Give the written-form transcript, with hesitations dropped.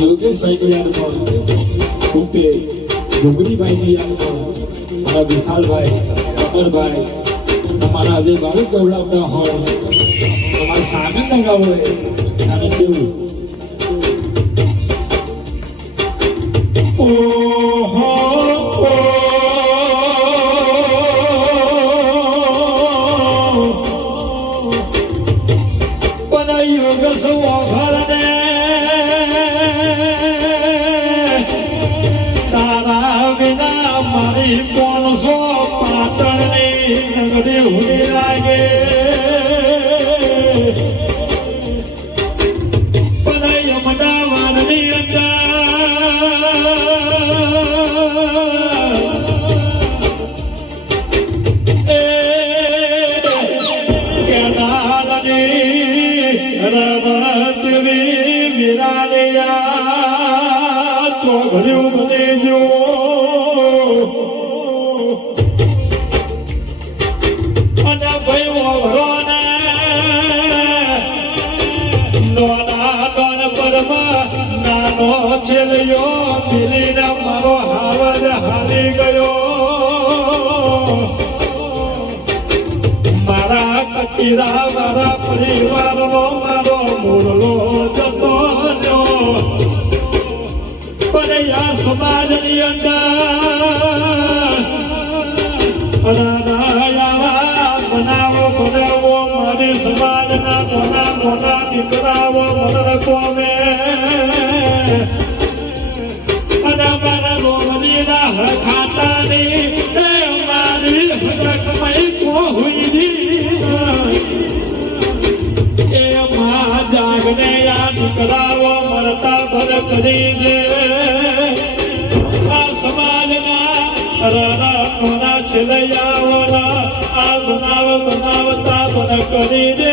યોગેશભાઈ યાદ પણ ઉકે ડુંગરીભાઈ યાદ પણ મારા વિશાલભાઈ અમરભાઈ તમારા જે બાળક ગવડાવતા હોય તમારા સામે લગાવો અને કેવું મારી 500 પાટણની નગરી ઉડી લાગે પણ અમદાવાદની અંદર કેનાલની રમચવી વિરાલિયા ચોઘડ્યું બની જો છેલ્યો મિલીને મારો હાવજ હારી ગયો મારા કટીરા મારા પરિવારનો મારો મૂળલો જતો રહ્યો પણ આ સમાજની અંદર બનાવો મારી સમાજના મોટા દીકરાઓ મદદ કોમે ખાતાની મારી કમાઈ કો હુઈ એ મા જાગને યાદ કરાવો મરતા ભર કરી દે આ સમાજના રાણા કોના છેલ્યાઓના આ બનાવતા ભર કરી દે